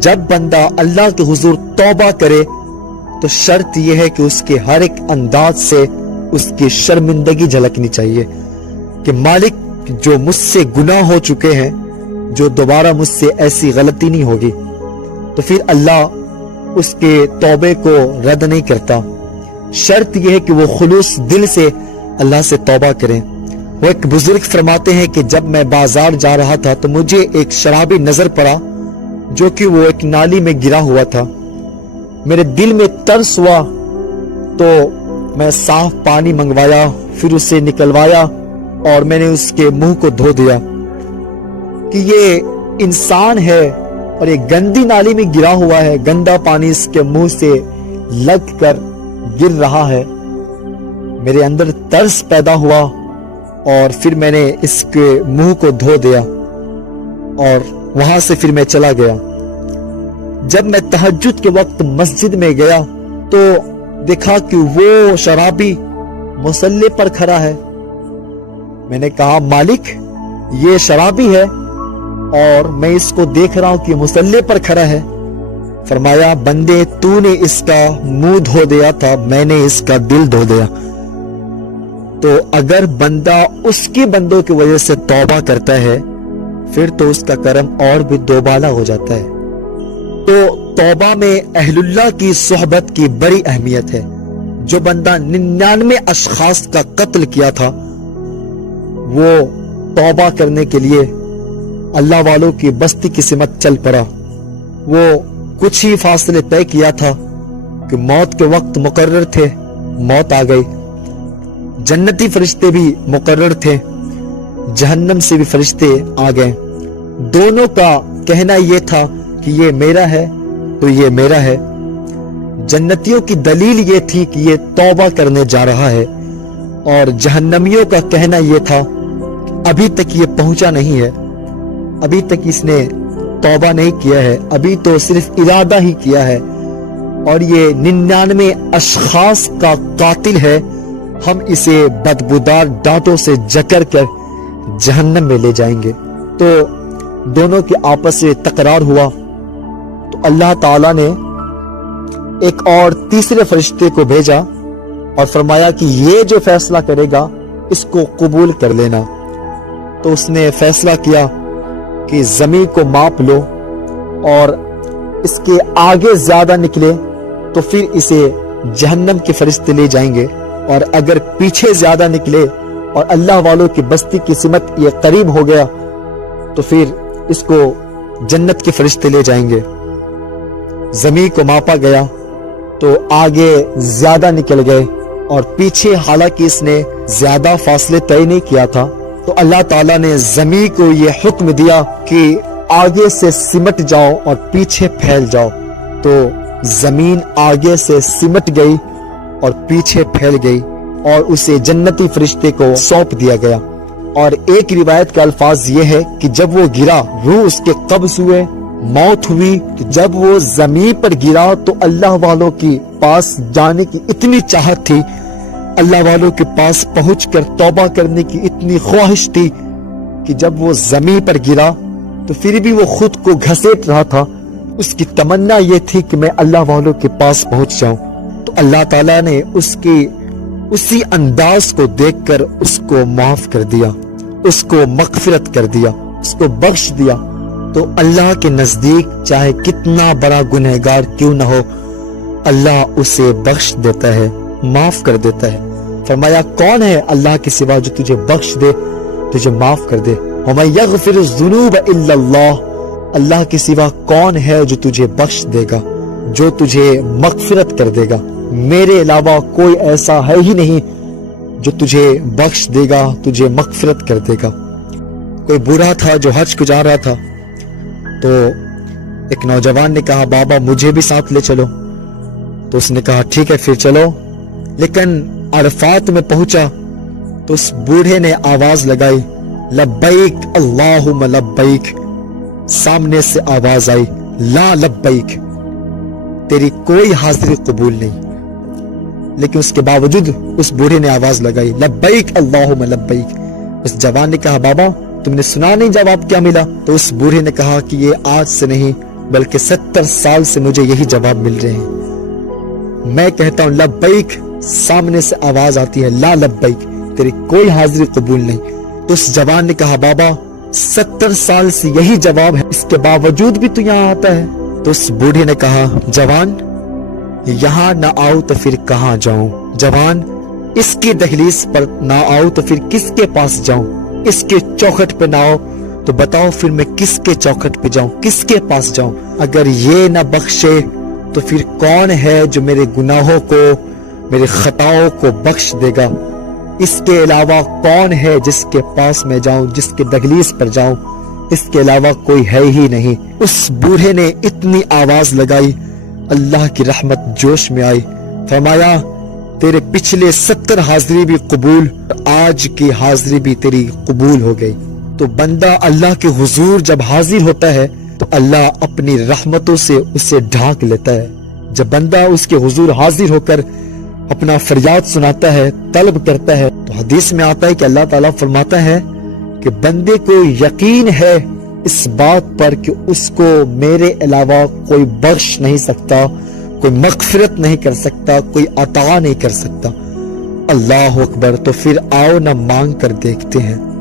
جب بندہ اللہ کے حضور توبہ کرے تو شرط یہ ہے کہ اس کے ہر ایک انداز سے اس کی شرمندگی جھلکنی چاہیے کہ مالک جو مجھ سے گناہ ہو چکے ہیں، جو دوبارہ مجھ سے ایسی غلطی نہیں ہوگی، تو پھر اللہ اس کے توبے کو رد نہیں کرتا۔ شرط یہ ہے کہ وہ خلوص دل سے اللہ سے توبہ کریں۔ وہ ایک بزرگ فرماتے ہیں کہ جب میں بازار جا رہا تھا تو مجھے ایک شرابی نظر پڑا جو کہ وہ ایک نالی میں گرا ہوا تھا۔ میرے دل میں ترس ہوا تو میں صاف پانی منگوایا، پھر اسے نکلوایا اور میں نے اس کے منہ کو دھو دیا کہ یہ انسان ہے اور یہ گندی نالی میں گرا ہوا ہے، گندا پانی اس کے منہ سے لگ کر گر رہا ہے۔ میرے اندر ترس پیدا ہوا اور پھر میں نے اس کے منہ کو دھو دیا اور وہاں سے پھر میں چلا گیا۔ جب میں تہجد کے وقت مسجد میں گیا تو دیکھا کہ وہ شرابی مصلی پر کھڑا ہے۔ میں نے کہا مالک یہ شرابی ہے اور میں اس کو دیکھ رہا ہوں کہ مصلی پر کھڑا ہے۔ فرمایا بندے تو نے اس کا منہ دھو دیا تھا، میں نے اس کا دل دھو دیا۔ تو اگر بندہ اس کی بندوں کی وجہ سے توبہ کرتا ہے پھر تو اس کا کرم اور بھی دوبالا ہو جاتا ہے۔ تو توبہ میں اہل اللہ کی صحبت کی بڑی اہمیت ہے۔ جو بندہ 99 اشخاص کا قتل کیا تھا وہ توبہ کرنے کے لیے اللہ والوں کی بستی کی سمت چل پڑا۔ وہ کچھ ہی فاصلے طے کیا تھا کہ موت کے وقت مقرر تھے، موت آ گئی۔ جنتی فرشتے بھی مقرر تھے، جہنم سے بھی فرشتے آ گئے۔ دونوں کا کہنا یہ تھا کہ یہ میرا ہے تو یہ میرا ہے۔ جنتیوں کی دلیل یہ تھی کہ یہ توبہ کرنے جا رہا ہے، اور جہنمیوں کا کہنا یہ تھا ابھی تک یہ پہنچا نہیں ہے، ابھی تک اس نے توبہ نہیں کیا ہے، ابھی تو صرف ارادہ ہی کیا ہے، اور یہ 99 اشخاص کا قاتل ہے، ہم اسے بدبودار ڈانٹوں سے جکڑ کر جہنم میں لے جائیں گے۔ تو دونوں کے آپس میں تکرار ہوا تو اللہ تعالیٰ نے ایک اور تیسرے فرشتے کو بھیجا اور فرمایا کہ یہ جو فیصلہ کرے گا اس کو قبول کر لینا۔ تو اس نے فیصلہ کیا کہ زمین کو ماپ لو اور اس کے آگے زیادہ نکلے تو پھر اسے جہنم کے فرشتے لے جائیں گے، اور اگر پیچھے زیادہ نکلے اور اللہ والوں کی بستی کی سمت یہ قریب ہو گیا تو پھر اس کو جنت کے فرشتے لے جائیں گے۔ زمین کو ماپا گیا تو آگے زیادہ نکل گئے اور پیچھے حالانکہ اس نے زیادہ فاصلے طے نہیں کیا تھا، تو اللہ تعالیٰ نے زمین کو یہ حکم دیا کہ آگے سے سمٹ جاؤ اور پیچھے پھیل جاؤ۔ تو زمین آگے سے سمٹ گئی اور پیچھے پھیل گئی اور اسے جنتی فرشتے کو سونپ دیا گیا۔ اور ایک روایت کا الفاظ یہ ہے کہ جب وہ گرا روح اس کے قبض ہوئے، موت ہوئی، تو جب وہ زمین پر گرا تو اللہ والوں کے پاس جانے کی اتنی چاہت تھی، اللہ والوں کے پاس پہنچ کر توبہ کرنے کی اتنی خواہش تھی کہ جب وہ زمین پر گرا تو پھر بھی وہ خود کو گھسیٹ رہا تھا۔ اس کی تمنا یہ تھی کہ میں اللہ والوں کے پاس پہنچ جاؤں۔ تو اللہ تعالیٰ نے اس کی اسی انداز کو دیکھ کر اس کو معاف کر دیا، اس کو مغفرت کر دیا، اس کو بخش دیا۔ تو اللہ کے نزدیک چاہے کتنا بڑا گنہگار کیوں نہ ہو، اللہ اسے بخش دیتا ہے، معاف کر دیتا ہے۔ فرمایا کون ہے اللہ کے سوا جو تجھے بخش دے، تجھے معاف کر دے؟ وَمَن يَغْفِرُ الذُّنُوبَ إِلَّا اللَّهُ، اللہ کے سوا کون ہے جو تجھے بخش دے گا، جو تجھے مغفرت کر دے گا؟ میرے علاوہ کوئی ایسا ہے ہی نہیں جو تجھے بخش دے گا، تجھے مغفرت کر دے گا۔ کوئی بوڑھا تھا جو حج کو جا رہا تھا، تو ایک نوجوان نے کہا بابا مجھے بھی ساتھ لے چلو۔ تو اس نے کہا ٹھیک ہے پھر چلو، لیکن عرفات میں پہنچا تو اس بوڑھے نے آواز لگائی لبیک اللہم لبیک، سامنے سے آواز آئی لا لبیک، تیری کوئی حاضری قبول نہیں۔ لیکن اس کے باوجود اس بوڑھے نے آواز لگائی لبیک اللہم لبیک۔ اس جوان نے کہا بابا تم نے سنا نہیں جواب کیا ملا؟ تو اس بوڑھے نے کہا کہ یہ آج سے نہیں بلکہ 70 سال سے مجھے یہی جواب مل رہے ہیں۔ میں کہتا ہوں لبیک، سامنے سے آواز آتی ہے لا لبیک، تیری کوئی حاضری قبول نہیں۔ تو اس جوان نے کہا بابا 70 سال سے یہی جواب ہے، اس کے باوجود بھی تو یہاں آتا ہے؟ تو اس بوڑھے نے کہا جوان یہاں نہ آؤ تو پھر کہاں جاؤں؟ جوان اس کی دہلیز پر نہ آؤ تو پھر کس کے پاس جاؤں؟ اس کے چوکھٹ پہ نہ آؤ تو بتاؤ پھر میں کس کے چوکھٹ پہ جاؤں، کس کے پاس جاؤں؟ اگر یہ نہ بخشے تو پھر کون ہے جو میرے گناہوں کو، میرے خطاؤں کو بخش دے گا؟ اس کے علاوہ کون ہے جس کے پاس میں جاؤں، جس کے دہلیز پر جاؤں؟ اس کے علاوہ کوئی ہے ہی نہیں۔ اس بوڑھے نے اتنی آواز لگائی، اللہ کی رحمت جوش میں آئی، فرمایا تیرے پچھلے 70 حاضری بھی قبول، آج کی حاضری بھی تیری قبول ہو گئی۔ تو بندہ اللہ کے حضور جب حاضر ہوتا ہے تو اللہ اپنی رحمتوں سے اسے ڈھانک لیتا ہے۔ جب بندہ اس کے حضور حاضر ہو کر اپنا فریاد سناتا ہے، طلب کرتا ہے، تو حدیث میں آتا ہے کہ اللہ تعالیٰ فرماتا ہے کہ بندے کو یقین ہے اس بات پر کہ اس کو میرے علاوہ کوئی بخش نہیں سکتا، کوئی مغفرت نہیں کر سکتا، کوئی عطا نہیں کر سکتا۔ اللہ اکبر۔ تو پھر آؤ نہ مانگ کر دیکھتے ہیں۔